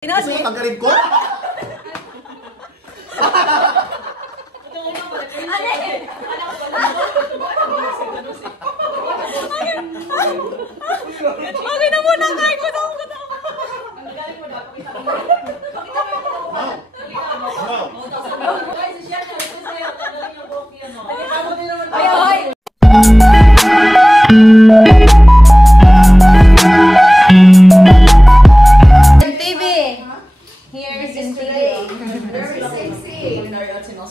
Gusto mo tanggalin ko? Okay na muna, kain ko na.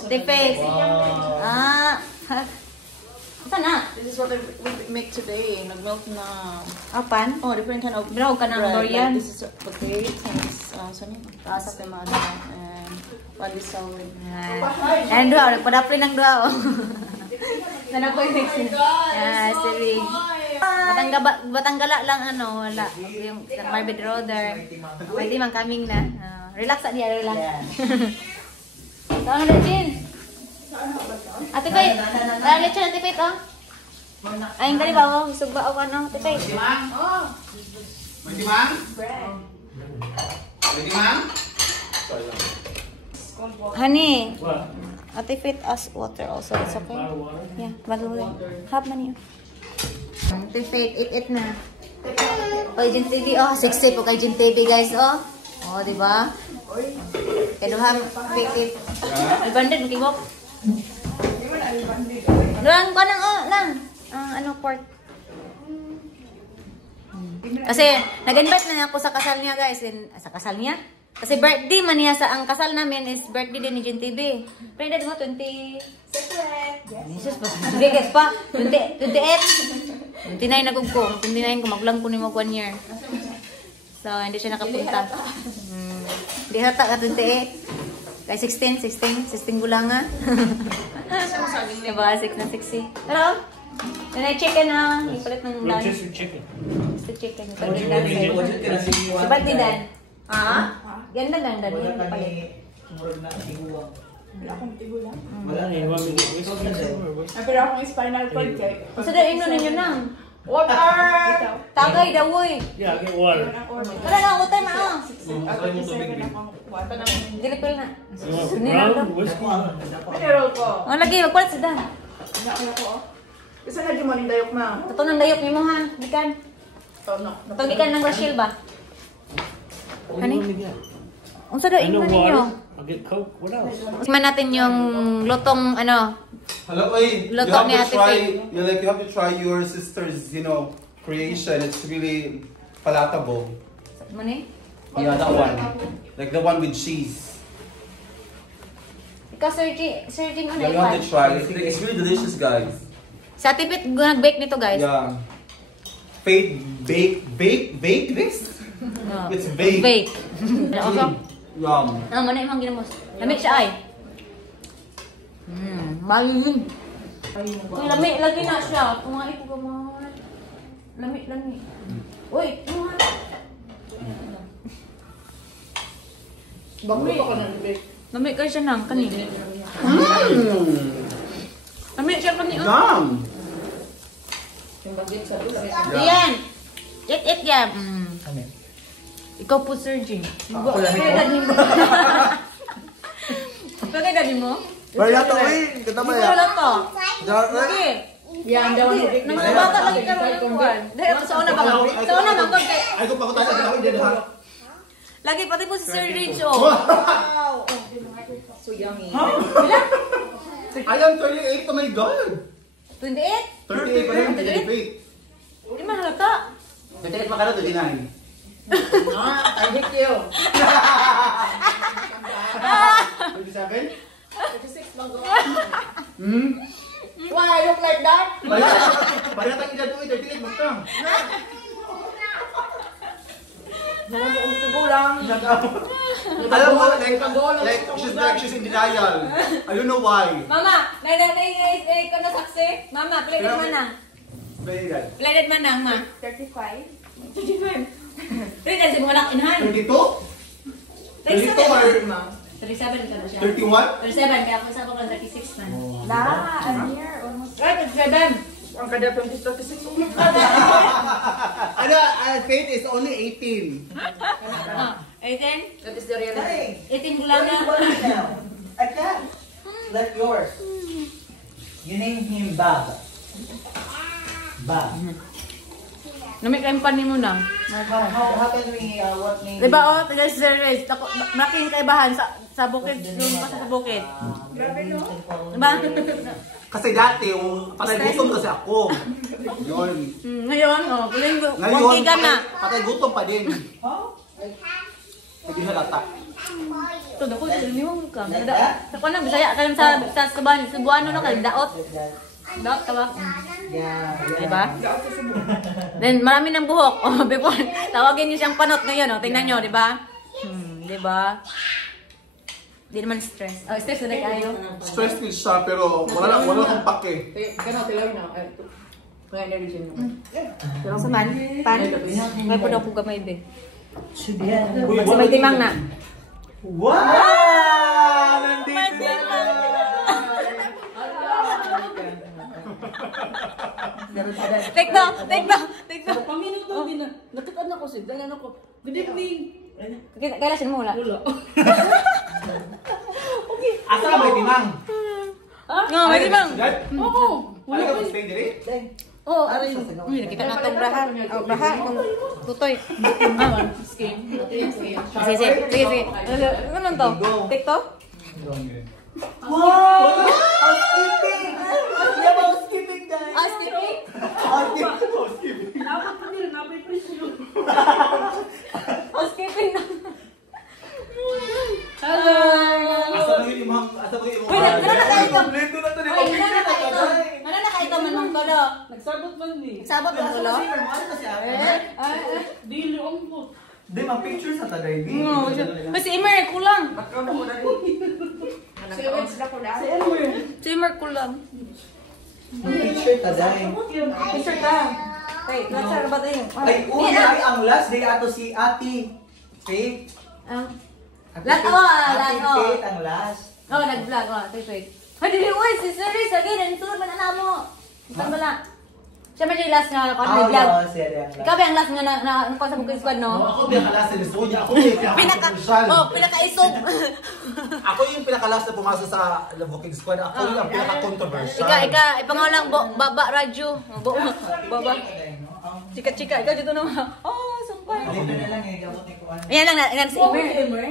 The face. Ah. Saan na? This is what we make today. Nag-melt na. Apan? Oh, different kind of Bro, ka ng durian. Like, this is potato and saan yun? Taas at mga and one is sour. And doa, nagpadapli ng doa. Sana po yung next. Yeah, sorry. Batanggala lang ano, wala. Yung Marble Roader. Pwede man kaming na. Relax sa niya, relax. Saan na, Jin? Ate Pait. Dahil lechon, Ate Pait, oh. Ay, dali ba, oh. Sugba, oh, ano, Ate Pait. Pwede mang? Pwede mang? Pwede mang? Honey. Ate Pait ask water also. It's okay? Yeah, bottle water. Have money. Ate Pait, eat na. Kay Jin TV, oh. Sexy po kay Jin TV, guys, oh. Oh, diba? Kaduham, Pait. Ibanded, makibok. Lang ko nang lang. Ano pork. Kasi nag-invite na ako sa kasal niya, guys. Sa kasal niya? Kasi birthday man niya sa ang kasal namin is birthday din ni Jin TV. Pero mo 20 secret. Jesus pa. Bigat pa. 28. 29 na ko. 29 ko maglang ko ni mo 1 year. So hindi siya nakapunta. Hindi hata ka 28. Kay 16 gulanga. Diba? 6 na 60. Pero, nanay chicken na. Ipalit ng lunch. Just chicken. Just chicken. Ipalit ng lunch. Ipalit ni Dan. Ha? Ganda Dan. Yan ipalit. Wala akong tigulang. Wala na yung Pero akong spinal cord kay. Kasi dahil ino ninyo nang. Water! Tagay daw eh. Yeah, get water. Wala na, water ma oh. Dilipil na. You want brown whiskey? Mineral ko. Oh, lagi, magpalit si Dan. Wala ko. Isa na di mo rin dayok na. Ito nang dayok ni mo ha. Gikan. Tono. Pagikan ng Rachel ba? What do you want me to get? Unsa daw I know ingman ninyo? water. I'll get Coke. What else? Tikman natin yung lutong ano. Hello, you Lutong ni have to Ate try. Pait. You have to try your sister's, creation. It's really palatable. Ano ni? Yeah, that one. Like the one with cheese. Ikaw, Sir Jing, ano You have to try. It's really delicious, guys. Sa tipit, nag-bake nito, guys. Yeah. Fate bake this? No. It's baked. Bake. Also, Yum. ano mo na yung mga ginamos? Lamig siya ay. Maling. Uy, lamig. Lagi na siya. Kumain ko gamay. Lamig. Uy, kumain. Bakit ako nang bake? Lamig kayo siya nang kanina. Lamig siya kanina. Yum. Yan. Eat yan. Ikaw po, Sir Jing. Kaya daddy mo. Kaya daddy mo? Kaya to eh. Kita ba Ikaw yan? lang to. Sige. Yan daw ni Vic. Nang bata lagi ka rin yung buwan. Dahil ako sa una ba? Sa una ba? Ay, kung pakutan sa ako dyan ha. Lagi pati po si Sir Rich, oh. Wow! So yummy. I am 38. Oh my God. 28? 38 pa rin. 38. Hindi man halata. 38 pa ka na, 39. I hate you. 27? 36 lang go. Why I look like that? Pareha tayong edad ko, 38 mo ka. Tigulang. Alam mo, she's in denial. I don't know why. Mama, nainay ko na saksi. Mama, pilitin man na. Pilitin man na, ma. 35. 35. Pilitin si mga inahan. 32? 32 or 37 ka na siya. 31? 37, kaya ako sa ako lang 36 man. I'm here almost. Right, 37. Ang kada 2036. Ano, Faith is only 18. 18? That is the reality. Hey, 18 what are you bulaga. doing now? I can't. Like yours. You name him Bob. Bob. Namik kayo pa ni mo na. How can we, what name? Diba o, taga service. Malaking kaibahan sa bukid. Yung pa sa bukid. Diba? Kasi dati, patay gutom kasi ako. Yun. Ngayon, o, kuling Ngayon, bukigan na. patay gutom pa din. Hindi halata. Ito, dako, siniwang ka. Dako na, bisaya ka sa Cebuano na ka, daot. Daot ka ba? Yeah. Diba? Then, marami ng buhok. Oh, before, tawagin niyo siyang panot ngayon. Oh. Tingnan niyo, diba? Diba? Di naman stress. Oh, stress na kayo. Stress din siya, pero wala akong pake. Kano, tilaw na. Kaya na-region mo. Pero sa man, pan, may pa daw kong gamay, be. Together. Kasi may timang na. Wow! Nandito na! Take no, take no, take no. Paminot daw din na. Natukan ako si Danan ako. Good evening. Kailasin mo wala. Wala. Asa ka may timang? No, may timang. Oo. Wala ka stay dire? Oh, aray. Uy, nakita na itong braha. Oh, braha, itong tutoy. Skin. Sige, sige, sige, sige. Ano naman to? Take to? Wow! Housekeeping! We have housekeeping, guys! Ah, skipping? Housekeeping! Dapat pa nila na may presyo. Oh, skipping na. Hello. Asa ba yung imang? Asa ba yung imang? Uy, ano na kayo ito? Kompleto na to, di ba? Uy, ano na kayo ito? Ano na kayo ito, manong tolo? Nagsabot man ni. Sabot ang tolo? Ano kasi ate? Dili ang po. Di, ma-picture sa tagay. Oo, si Imer, kulang. Sewage na ko na. Si Elmer. Si Imer, kulang. Picture tagay. Picture ka. Wait, let's talk about you. Ay, uy, ay, ang last day ato si Ate Faith. Last, last, Faith ang last. Oh, nag-vlog, wait. Ay, dili, uy, si Cerise, again, ang tulad man anak mo. Saan bala? Siya man yung last nga, kung ano, vlog. Siya ang Ikaw ba yung last nga na sa Bukid Squad, no? Ako pinakalas sa Lisonia. Ako yung Pinaka-isog. Ako yung pinakalas na pumasok sa Bukid Squad. Ako yung pinaka-controversial. Ipangalang Baba Radyo. Baba. Chika-chika, ikaw dito naman. Oh, sumpay. Dito na lang eh, gamot ni Kuan. Ayan lang, yan si Imer. Elmer.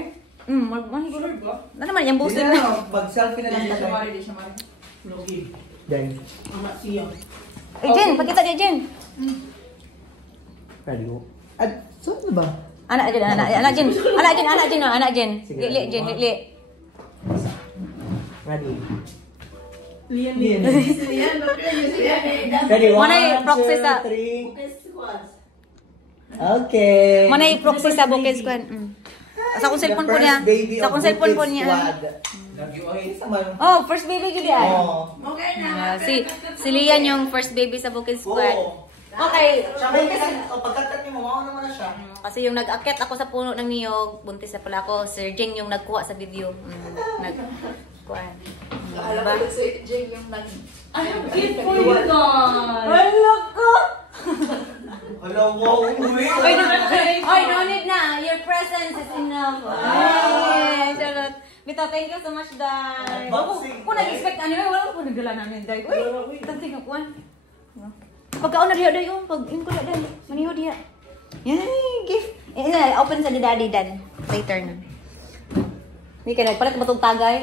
Mahigulog ba? Ano naman, yung Hindi boosted na, na. pag-selfie na lang Di siya tagay. mari, di siya mari. Logi. Then, Ama siya. Ay, Jen, pakita niya, Jen. ready ko. At, saan na ba? Anak Jen. Li, Jen, li. Ready. Lian. Lian. Lian, okay. Ready, Muna yung proxy 1, 2, sa- 3. Okay. Mana yung proxy sa Bukid Squad. Sa akong cellphone po niya. Sa akong cellphone po niya. Oh, first baby gini ay. Oh. Okay na. Si Lian yung first baby sa Bukid Squad. Oo. Okay. Siya may pagkatat niyo, mamaw naman na siya. Kasi yung nag-akit ako sa puno ng niyog, buntis na pala ako. Sir Jeng yung nagkuha sa video. Nagkuha. Diba? Si Jay yung nag... Ay, cute po yun guys! Loko! Hello, wow. Oy, no need na. Your presence is enough. Ay, charot. Bito, thank you so much, Dai. Kung nag-expect ano, wala ko nagdala namin, Dai. Uy, tanting ako. Pagkaon na diya, Dai. Yung ko na, Dai. Maniho diya. Yay, gift. Open sa daddy, Dan. Later na. Hindi ka nagpalit ba itong tagay?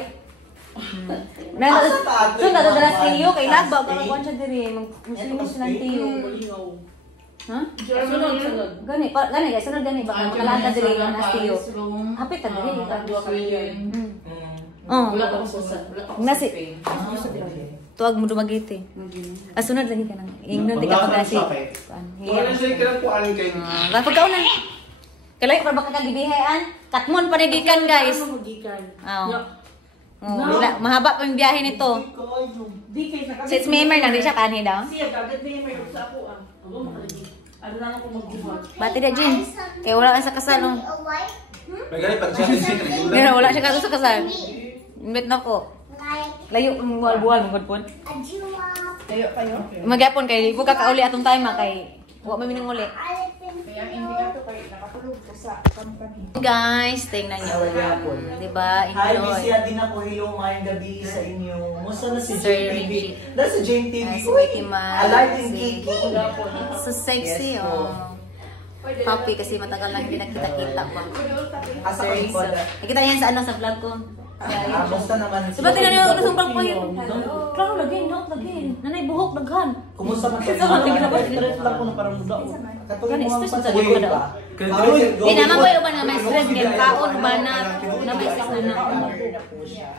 So, nadadalas tiyo. Kay Lagba, kakakuan siya diri. Muslimos ng tiyo. Ha? Sunod. Gani guys, sunod gani ba? Makalata diri yung nastiyo. Hapit ta diri. Oh. Wala pa ako sa... Nasi. Tuwag mo dumagiti. Sunod lagi ka nang. Ingnon di ka pagasi. Wala siya kinakuan kay... Pagkaon na. Kalay pa baka kagibihayan. Katmon panigikan guys. Mahaba pa yung biyahe nito. Since Memer lang, di siya kanhi daw. Siya, kagad na yung may sa ako ah. Abo, makalagi. Ano na ako magbuhat. Bati na, Jin. Kaya wala ka sa kasal. Oh. May gani pag siya din Pero wala siya kaso sa kasal. Invite na ko. Layo ang buwal-buwal, magpun. Tayo kayo. Magyapon kay ibo ka kauli atong time kay wa may minang uli. Kaya hindi ka to kayo nakatulog ko sa company. guys. Tingnan nyo. Diba? Hi, busy Enjoy. din ako. Hello, ngayong gabi sa inyo. Musta na si Sir Jane TV? Reggie. Nasa Jane TV. Si Mickey Mouse. Alive and kicking. So sexy, Yes po. oh. Happy kasi matagal lang hindi nakita-kita pa. Asa ko Very po. soon. Nakita niyan sa ano, sa vlog ko. Musta naman si Diba tingnan niyo yung nasumbang ko yun? Claro, lagin, no? Lagin. Nanay, buhok, daghan. Kumusta man kayo? Sa tingin ako, Stress lang ko na parang muda. Katulad mo ang Stress sa pagsasabi likod, ba? Di naman ko yung ba na may stress kaya kaon ba na may stress na na.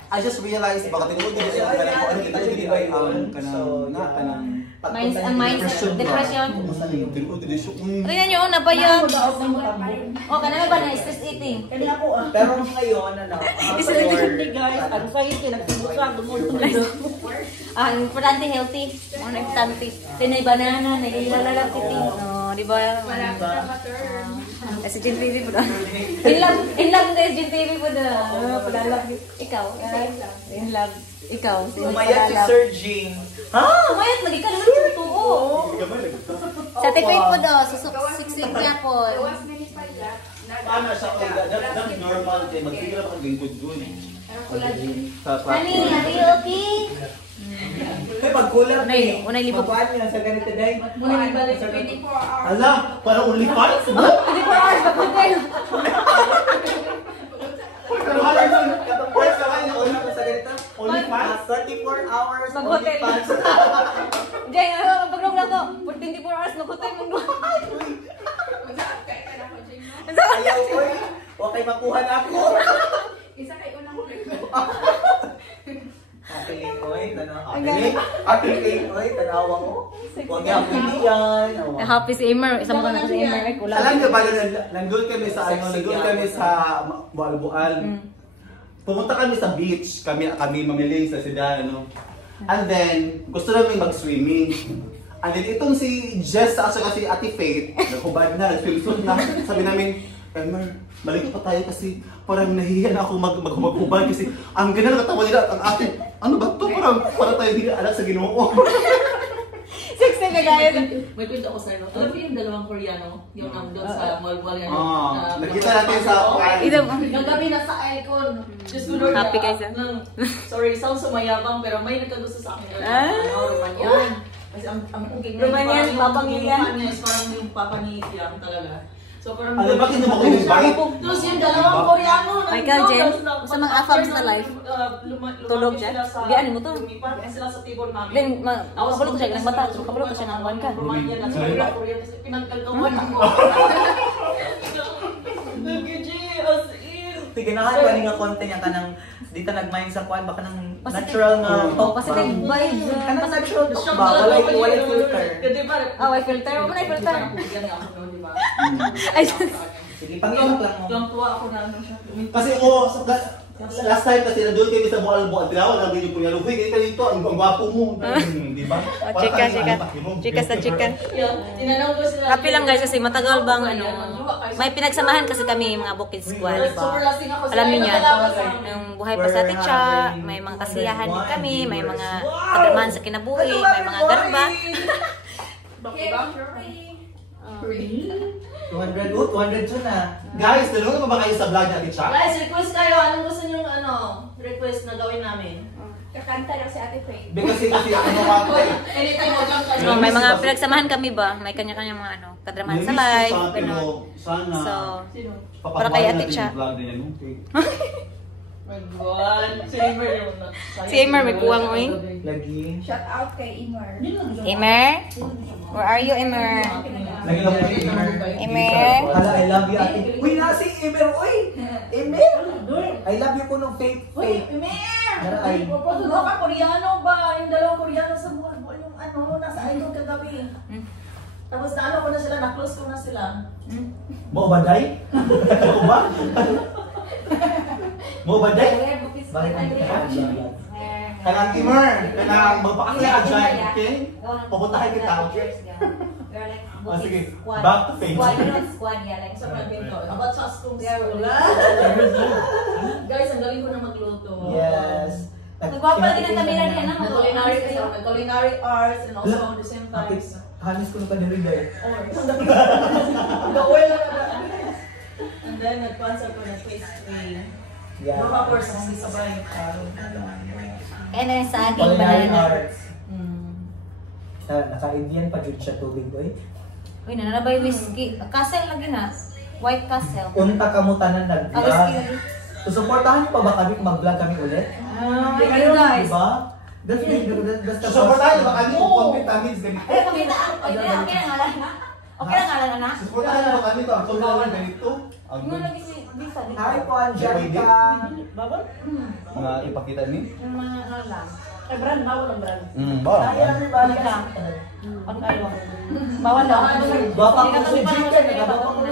I just realized baka tinuod din siya kanang ko ano kita dili ay kanang Mindset, depression. tinuod din siya. Tingnan niyo, napayag. O, kanami ba na stress eating? Pero ngayon, ano, Guys, ang sakit kayo, nagsibusa, dumulong. Ah, importante healthy. Ano importante? Tinay banana, naglalala titi. Oh, di ba? Sa Gin TV po doon. In love guys, Gin TV po doon. Pag-love ikaw. In love. Ikaw. umayat si Sir Jing. Ha? Umayat, lagi ka naman yung tuo. Sa Tikway po doon, susuksik niya po. Ano sa that's normal day magsigla pa kang good good. Honey, are you okay? May pagkulang Unay libog. Magkuhan niyo sa ganito day. Ala, para only five? Hindi po hours, pag-hotel. Pero hala yun. First na kayo una ko sa ganito. Only five? 34 hours Mag-hotel. only pants. Jay, pag-log lang ko. For 24 hours, mag-hotel mo doon. Ayaw ko eh. Huwag kayo makuha na ako. Ate Lingoy, tanawa ko. Huwag niya ako iniyan. Happy si Emer. Isa mo ka na si Emer. Ay, kulang. Alam niyo ba nandun kami sa nandun kami sa Bual-Bual. Pumunta kami sa beach, kami mamiling sa Sidan, ano. And then gusto namin mag-swimming. And then itong si Jess at saka si Ate Faith, naghubad na, nagsilsot na. Sabi namin, Emer, balik pa tayo kasi parang nahihiya na ako maghubad kasi ang ganda ng katawa nila at ang atin, ano ba to? Parang tayo hindi anak sa Ginoo. 60 na guys. May kwento ko sa'yo. Alam mo yung dalawang Koreano? Yung nandun sa Malbal yan. Nakita natin sa Ito. Gagabi na sa icon. Diyos ko Lord. Happy kayo sa? Sorry, sound sumayabang pero may nagkagusto sa akin. Romanyan. Kasi ang uging Romanyan, Papa Ngilian. Romanyan is parang yung Papa ni Yang talaga. So parang... Ano, bakit naman ko invite? Tapos yung dalawang Koreano. Michael, Jen, sa mga afam sa life. Tulog siya? Biyan mo to. Lumipat sila sa table namin. Then, makapulog ko siya, nagbata. Makapulog ko siya ng buwan ka. Romanian at sa Korean. Kasi pinagkagawan ako. Nag-G, as in. Tiganahan ko nga konti niya ka ng dito nagmain sa kuan baka ng natural nga talk ba? Positive vibes. Kanang natural talk ba? Walay filter. Ah, why filter? Wala na filter. Ay, Sige, pangilak lang mo. lang tuwa ako na ano siya. Kasi last time kasi nandun kami sa Bual-Bual, tinawa namin yung punyalo, huy, ganito dito, ang gwapo mo. Di ba? Chika. Chika sa chika. Tinanong ko sila. Happy lang guys kasi matagal bang ano, may pinagsamahan kasi kami mga Bukid Squad, di ba? Super lasting ako. Alam niyo yan, yung buhay pa sa Ticha, may mga kasiyahan din kami, may mga kadramahan sa kinabuhi, may mga garba. 200 yun na. Guys, nanonood pa ba kayo sa vlog natin siya? Guys, request kayo. Anong gusto niyo request na gawin namin? Kakanta lang si Ate Faye. Kasi ano nga po eh. Anytime wag lang kayo. No, may mga pinagsamahan kami ba? May kanya-kanya mga ano, kadramahan sa live, Pero ganun. sana, So, Sino? para kay Ate natin Cha. yung vlog na yan, okay? My God. Si Emer yung Si Emer may kuwang, oy. Lagi. Shout out kay Imar. Emer? Where are you, Emer? Lagi lang kay Emer. Emer? Hala, I love you ate. Uy, nasi Emer, uy! Emer! I love you ko nung fake. Emer! Nara ay. Ano ka, Koreano ba? Yung dalawang Koreano sa buwan yung ano, nasa icon kagabi. Tapos naano ko na sila, na-close ko na sila. Mo ba day? Mo ba? Mo ba day? Bakit ang Kanang Timur, kanang magpakasaya ka dyan, okay? Pupuntahin kita, okay? Oh, sige, back to page. Squad, yeah, like Sa mga pinto. About sa school. Guys, ang galing ko na magluto. Yes. Nagwapa din ang kamera niya na Nag-culinary kasi ako. Nag-culinary arts and also at the same time. Hanis ko nung kaniri dahil. Or, the oil na Then nag-cancel ko ng phase 3. Yeah. Baka course kasi sabay. And then sa aking Culinary banana. arts. Naka-Indian pa dyan siya tubig, boy. Uy, nananabay whiskey. Castle lagi na. White Castle. Unta kamutanan Ah, nag-vlog. whiskey. Susuportahan niyo pa ba kami kung mag-vlog kami ulit? Ayun guys. Diba? That's the Susuportahan ba kami kung competitive din? Eh, pakita. Okay na ngalan. Okay na ngalan, anak. Susuportahan ba kami to? Ang tulungan ganito? Ang Yung lagi si Bisa. Hi po, Angelica. mga ipakita ni? Yung mga ano lang. Eh, brand, bawal ang brand. Bawal. Hi everybody. Pag kayo. Bawal daw. Bapak ko si Chicken. Nagabapak ko na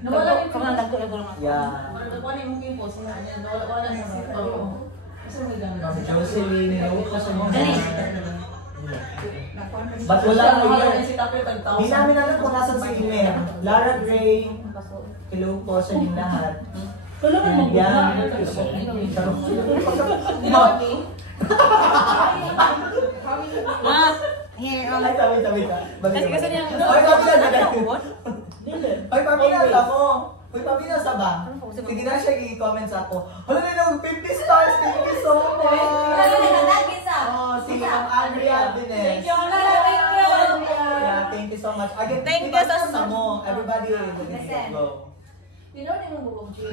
Kamu nang lago lang. Yeah. Nagkuha na yung pimples. Wala na sa kasi may gano'n. Si Jocelyn, nilawag ko sa mga. Dali. Ba't wala na yun? Si Tapio tag-tao. Hindi namin alam kung nasan si Imer. Lara Gray. Hello po sa inyong lahat. Wala ka mo. Yan. Here, Ay, tabi. Kasi gusto niya Ay, Ay, paminasa mo. Uy, paminasa ba? Sige na siya i-comment sa ako. Hala na lang, 50 stars. Thank you so much. Oh, sige, ang Andrea Dines. Yeah, thank you so much. Again, Thank you so much. Mo. Everybody, go. Pinaw ni mong bubong G.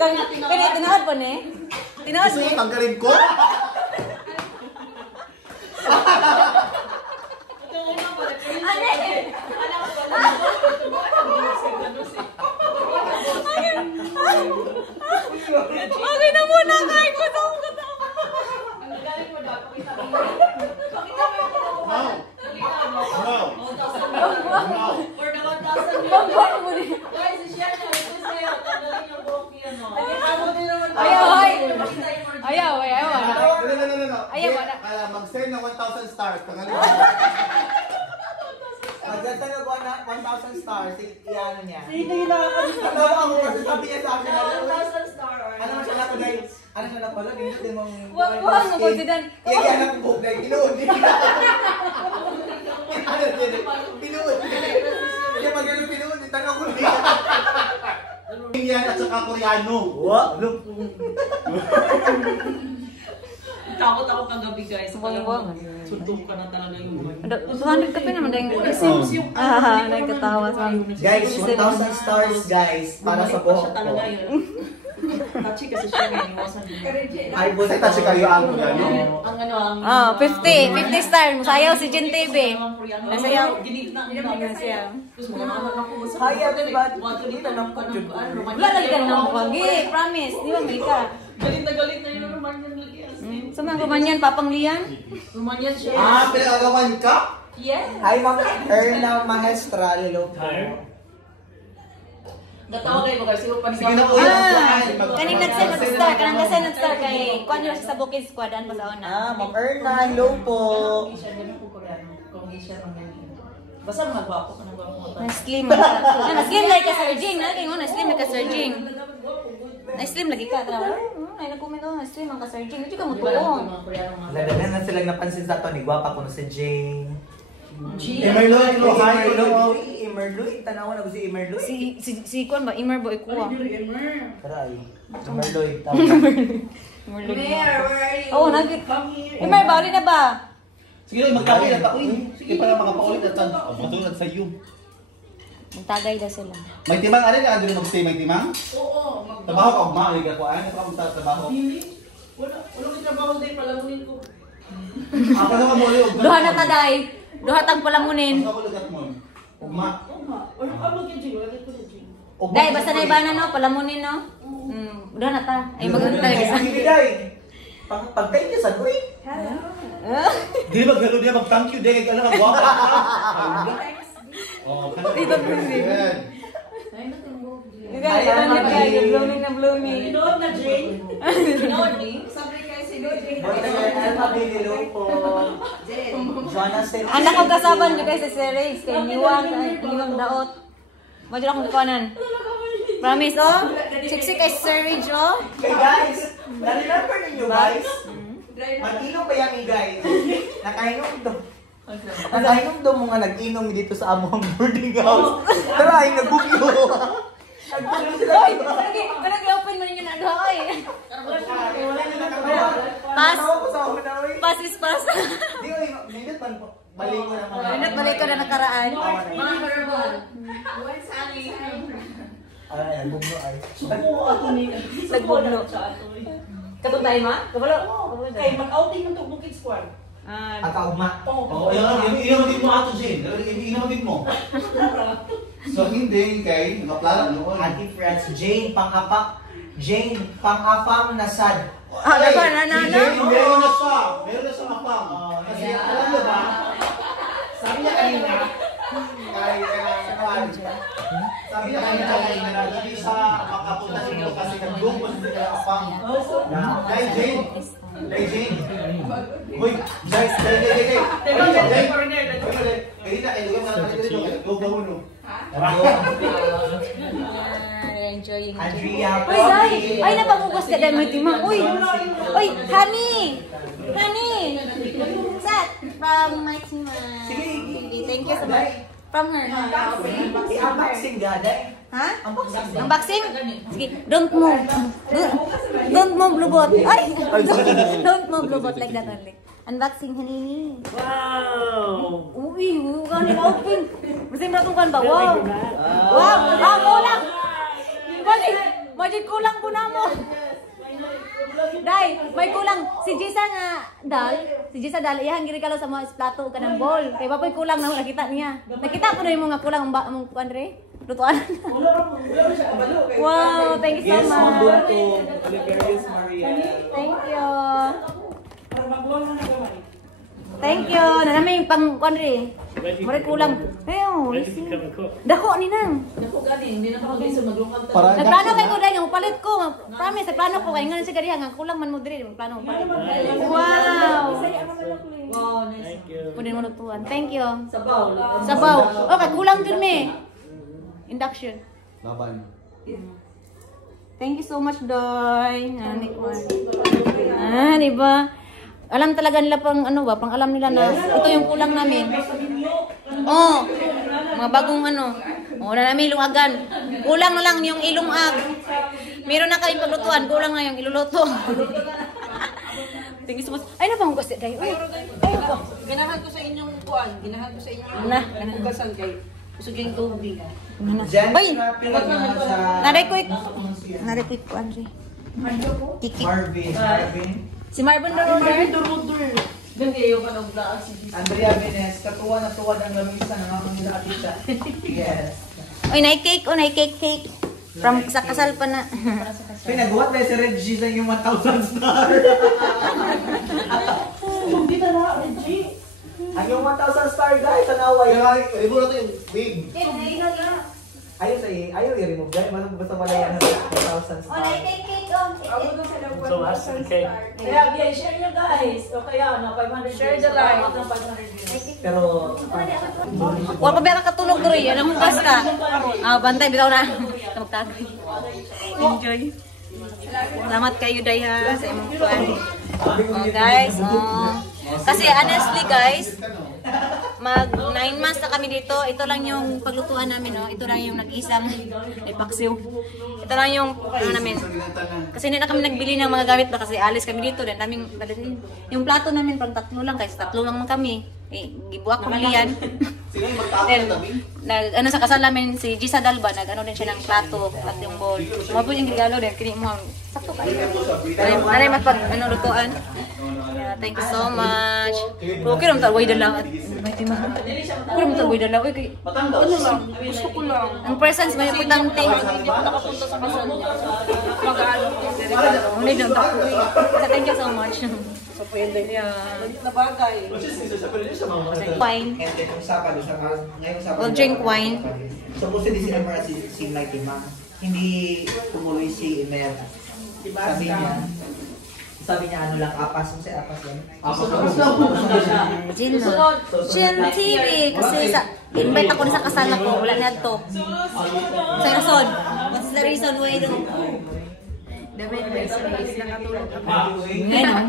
Kanya tinahod po ni. Tinahod Gusto ni. mo tanggalin ko? Okay na muna kahit ko sa mga tao. Ang galing mo daw, pakita mo. No. For the 1,000 Bangko mo ni. guys, i-share nyo. Ito sa'yo. Tanggalin yung buhok piano. Ako din naman. Ayaw, ay. Pakita yung origin. Ayaw. No. Ayaw, wala. Mag-send ng 1,000 stars. Tanggalin mo. Pagkanta na ko na 1,000 stars, i-ano niya. Hindi na. Ano ako kasi sabi niya sa akin. 1,000 star or Ano mo siya nakulay? Ano siya nakulay? Hindi mong... Wag mo konsidan. Iyan ang buhok na pinuod. Pinuod. Kaya pag gano'n pinuod, itanong ko niya. Indian at saka Koreano. Wow, look. Takot ako kagabi guys. Buwang-buwang. Suntok ka na talaga yung mga. 200 ka pa naman dahil nagkatawa sa Guys, 1,000 stars guys para sa buhok ko. Talaga yun. Tachi kasi siya ngayon. Iwasan din. Ay, Kasi tayo kayo ang Koreano. Ang ano ang... 50 star. Musayaw si Jen TV. Nasayaw. Ginit na. Nasayaw. Tapos mga naman ako. Hi, everybody. Dito na po. Wala lagi ka nang buwagi. Promise. Di ba may ka? Galit na yung Romanian lagi. Sumang Romanyan, Papang Lian. Romanian siya. Pinagawan ka? Yes. Hi, Ma'am Erna Maestra. Hello po. Tired? Natawag kayo guys. Sige pa Sige na po yun. Kaning nag-send kay kuan niyo sa Bukid Squad an pa sa una. Ma'am Erna, hello po. Kung Asia ng ganyan. Basta magwapo ka ng gwapo. Na-slim na-slim like ka Sir Jing. Kay mo na-slim like ka Sir Jing. Na-slim lagi ka trabaho. Ay na-comment ako na-slim ang ka Sir Jing. Hindi ka mo tuon. Lalagan na silang napansin sa to ni Gwapa ko na si Jane. Emerloy, hi, hello. Emerloy, tanaw na ko si Emerloy. Si kuan ba Imer boy kuha. Karay. Emerloy. Where are you? Oh, nagit. Imer ba uli na ba? Sige lang, magkakil at ako. Sige pala makapaulit at matulad sa iyo. Magtagay daw sila. May timang, ano na andun mag-stay may timang? Oo. Trabaho ka, umaalig ako. Ano ka kung trabaho? Wala kang trabaho din. Palamunin ko. Ako na ka mo ulit. Duha na taday. Duha tang palangunin. Ako ulit mo. Ugma. Wala ka mag-jing. Wala ka mag-jing. Dai basta na iba na no, palamunin no. Duha na ta. Ay maganda talaga. Day. Pag-thank you sa Green. Di maghalo niya, mag-thank you. Di ka lang, magwapa. Oh, Di ba busy? Ay, blooming na blooming. Inood na, Jane. Inood ni. Sabi kayo si Jane. Hello po. Anak ko kasaban jud kay sa series kay niwang daot. Mo jud akong kuanan. Promise oh. Siksik kay Sir Ridge oh. Hey guys, na-remember ninyo guys? Mag-inom pa yan, guys. Nakainom daw. Nakainom daw mga nag-inom dito sa among boarding house. Tara, ay nagbukyo. Nagbukyo sila. Oy, open mo ninyo na ano, oy. Pass is pass. Di, oy, minit man po. Balik ko na mga. Minit balik ko na nakaraan. Mga verbal. Ay, nagbukyo ay. Nagbugno. Katong tayo ma? Kabalo? Kay mag-outing ng Bukid Squad. At kaugma. Oo, inamagin mo ato, Jane. Inamagin mo. So, hindi kay nakaplala noon. Auntie Friends, Jane pang-apam na sad. Dapat na. Meron na siya. Meron na siya apam. Kasi alam mo ba? Sabi niya kanina, sabi niya kanina hindi siya makapunta dito kasi nag-boom pa sila apam. Kay Jane. Uy, guys, dahil. Enjoying. Andrea, Uy, Day! Ay, napangugos ka dahil may timang. Uy, honey! Sat! From my team. Thank you so much. From her. i-unboxing gaday. Ha? Unboxing? Sige, don't move. Don't move, lubot. Ay! Don't move, lubot like that only. Unboxing, honey. Wow! Uy, kanin open. Masay mo na itong kan ba? Wow! Wow! Kulang! Majid kulang po na mo. Day, may kulang. Si Jisa Dal, iyang girikalo sa mga plato ka ng bowl. Kaya papoy kulang na nakita niya. Nakita po na yung mga kulang ang Andre. Lutuan. Wow, thank you so much. Thank you. Thank you. Nanami pang Andre. Mare kulang. Ayo. Dako ni nang. Ako gani, hindi na ako bisa maglungkot. Nagplano kay ko dai nga palit ko. Promise, nagplano ko kay ngano si gariha nga kulang man mo diri, magplano mo palit. Wow. Wow, nice. Thank you. Pwede mo lutuan. Thank you. Sabaw. Okay, kulang din me. Induction. Laban. Thank you so much, Doy. Di ba? Alam talaga nila pang ano ba, pang alam nila na ito yung kulang namin. Oh, mga bagong ano. Wala namin ilungagan. Kulang na lang yung ilungag. Meron na kayong paglutuan, kulang na yung iluluto. Thank you so much. Ay, napangugas kayo. Ay, po. Ginahan ko sa inyong kuan, ginahan ko sa inyong Na. hugasan kay usuging tubig. Jen, Ay! rapid na sa Naray quick po, Andre. Kiki. Marvin. Si Marvin Doroder. Gani yung kanong daan si Andrea Benes, katuwa na tuwa ng lamisa ng among nila atita. Yes. Oy, cake. From sa kasal pa na. Pinagawa tayo si Reggie sa yung 1,000 star. Hindi na na, Reggie. Ang yung 1,000 star guys, tanaway. Ibo na ito yung wig. Ayaw i-remove guys, basta wala yan ng 1,000 star. So, what's the cake? Kaya, share nyo guys. O kaya, na 500 share the live. Ng 500 Pero, Wala pa ba katulog diri? Yan ang hugas ka. Bantay bitaw na. Magtagoy. Enjoy. Salamat kayo day ha sa imong kuan. Guys, kasi honestly guys, mag 9 months na kami dito. Ito lang yung paglutuan namin, no. Ito lang yung nag-isang paksiw. Ito lang yung ano namin. Kasi hindi na kami nagbili ng mga gamit ba kasi alis kami dito din. Daming yung plato namin pang 3 lang kasi 3 lang kami. Gibuak ko yan. Sino yung magtapos na Ano sa kasal namin si Jisa Dalba, nag-ano din siya ng plato at yung bowl. Mga po yung regalo din, kini mo sakto kayo. Naray mas pag ano lutuan. Yeah, thank you so much. Okay ram tal way dala at may tima. Okay ram tal way dala oy kay ano lang, gusto ko lang. Ang presence may importante. Hindi ko nakapunta sa kasal niya. Mag-ano. Only don't talk. Thank you so much. So pwede niya. Na bagay. Wine. and itong Sabado, ngayong Sabado. We'll drink wine. Supposed to sila para si Mighty Ma'am. Hindi tumuloy si Imer. Sabi niya ano lang, apas. Kung sa apas yan. Jin TV. Kasi invite ako na sa kasal ko. Wala na to. Sa rason. What's the reason why? David, Nakatulog ako. Ngayon,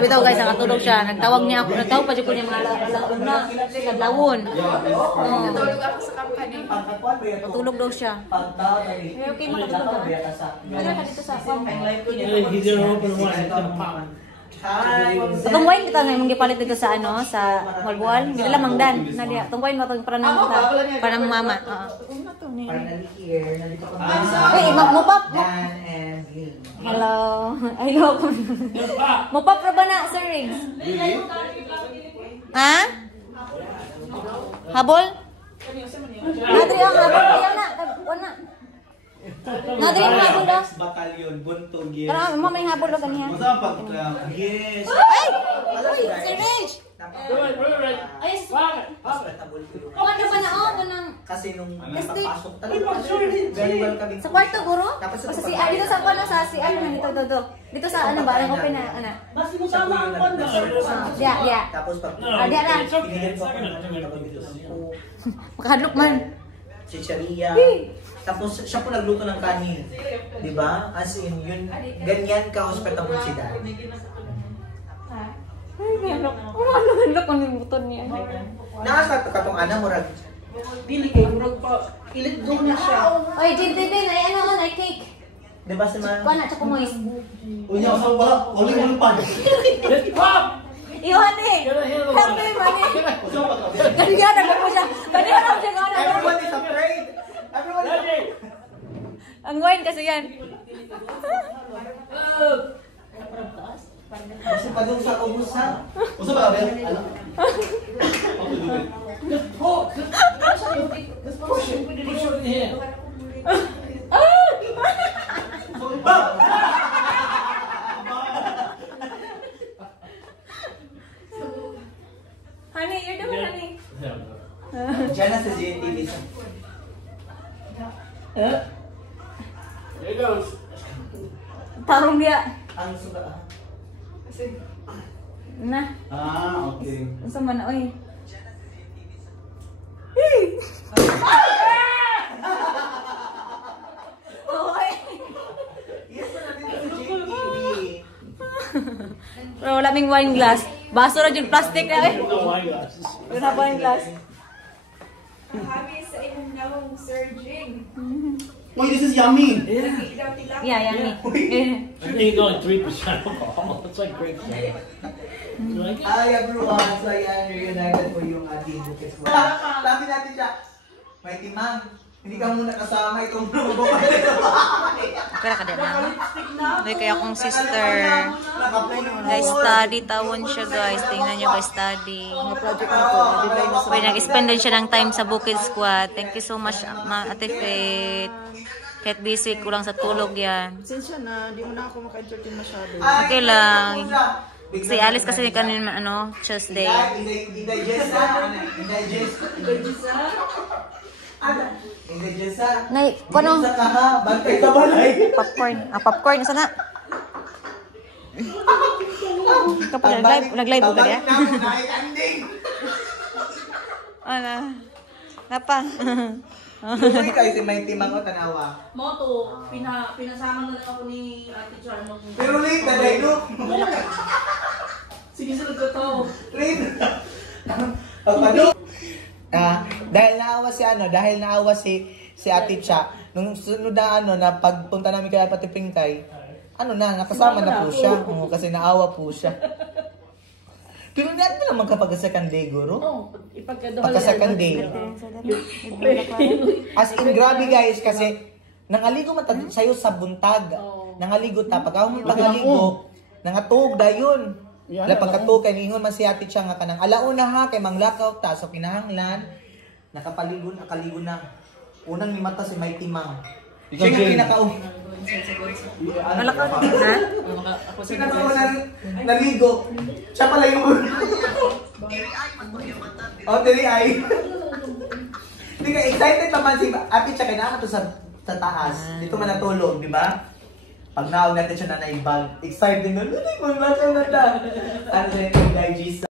bitaw guys, nakatulog siya. Nagtawag niya ako. Nagtawag pa siya po niya mga alaon na. Kadlawon. Natulog ako sa company. Natulog daw siya. Okay, makatulog ka. Ano ka dito sa farm? He didn't open one. It's gonna pop. Tungguin kita ngayon mong gipalit dito sa ano, sa Walbual. Hindi lang mangdan. Nadia, tungguin mo itong para ng mama. Parang here, nandito ko Uy, mupap. Dan and Lee. Hello. Ayoko. Mupap ra ba na, Sir Riggs? Ha? Habol? Nadri ang habol. Ayaw na. Wala. Nadri ang habol daw. Batalyon, buntog, yes. Tara, mo may habol daw kaniya. Masama pag yes. Ay! Uy, Sir Riggs! Ay, kumanda ba na ako ng... Kasi nung Este. napapasok talaga, very well kami. Sa kwarto, guro? Tapos O sa CR, dito sa ano, sa CR na dito. Dito sa ano ba, ang open na, ano? Basta mo tama ang panda. Yeah. Tapos pag Di ala. binigyan ko ako ng Makahadlok man. chicharia. Tapos siya po nagluto ng kanin. Di ba? As in, yun, ganyan ka-hospitable si Dad. Ay, ganok. Umalok ang limutan niya. Nakasa katong ana mo rag. Dili kay murag pa. Ilit doon na siya. Oy, Jin TV, ay ano, ay cake. Di ba si Ma? Kuha na, tsaka mo is. Unya, sa wala, uling pan. Let's pop! Iwan eh. Help me, money. Ganyan na mo siya. Ganyan na siya. Everyone is afraid. Everyone is afraid. Ang wine kasi yan. Kasi pag yung sa ubus ha. Usa ba, Abel? Ano? Push it in here. Honey, you're the one, honey. Diyan na sa GNTV sa. There goes. Tarong dia. Ang suga. Na, Ah, okay. unsa man na, oy. Yes, na dito sa GNTV. Pero wala ming wine glass. Baso ra jud plastic na eh. No wine glasses. Wala wine glass. Habi sa inyong nawang surging. Uy, this is yummy. Daw tila. Yeah, yummy. I think it's only 3% alcohol. It's like grape juice. Like, Hi everyone! So ayan, reunited po yung ating Bukits World. Sabi natin siya, may timang, hindi ka muna kasama itong bumabalik sa bahay. Kaya ka din na. May kaya akong sister. Guys, study tawon siya guys. Tingnan nyo guys, study. Uy, nag-spend din siya ng time sa Bukid Squad. Thank you so much, Ate Faith. Kahit busy, kulang sa tulog yan. Sinsya na, di mo na ako maka-entertain masyado. Okay lang. Si Alice kasi kanin ano, Tuesday. Indigest na. Indigest na. Nay, kuno? Indigest ka ha, bantay sa balay. Popcorn. Popcorn. Sana. Kapag nag-live ka kaya? Ano? Napa. Uy, kayo si may timang o tanawa. Moto, pinasama na lang ako ni Ate Char. Pero late na dahil no. Sige, sunod ko to. Late. Dahil naawa si Ate Cha, nung sunod na na pagpunta namin kay Ate Pingkay, nakasama na po siya. Kasi naawa po siya. Pero natin naman kapag second day, guro. Pagka second day. As in, grabe guys, kasi nangaligo man sa'yo sa buntag. Nangaligo ta. Pag ako pangaligo, nangatog dayon. Wala pagkatog, kay ningon man si Ate Cha nga kanang alauna ha, kay manglakaw ta. So kinahanglan, nakaligo na. Unang ni mata si May Timang. Siya nga pinakauna. Malakaw din ha? Siya nga naligo. Siya pala yung Tiri ay. Hindi ka, excited naman si Ate Cha, kailangan to sa taas. Dito man natulog, di ba? Pag naog natin siya na naibag, excited na, ano na, ano na, ano na,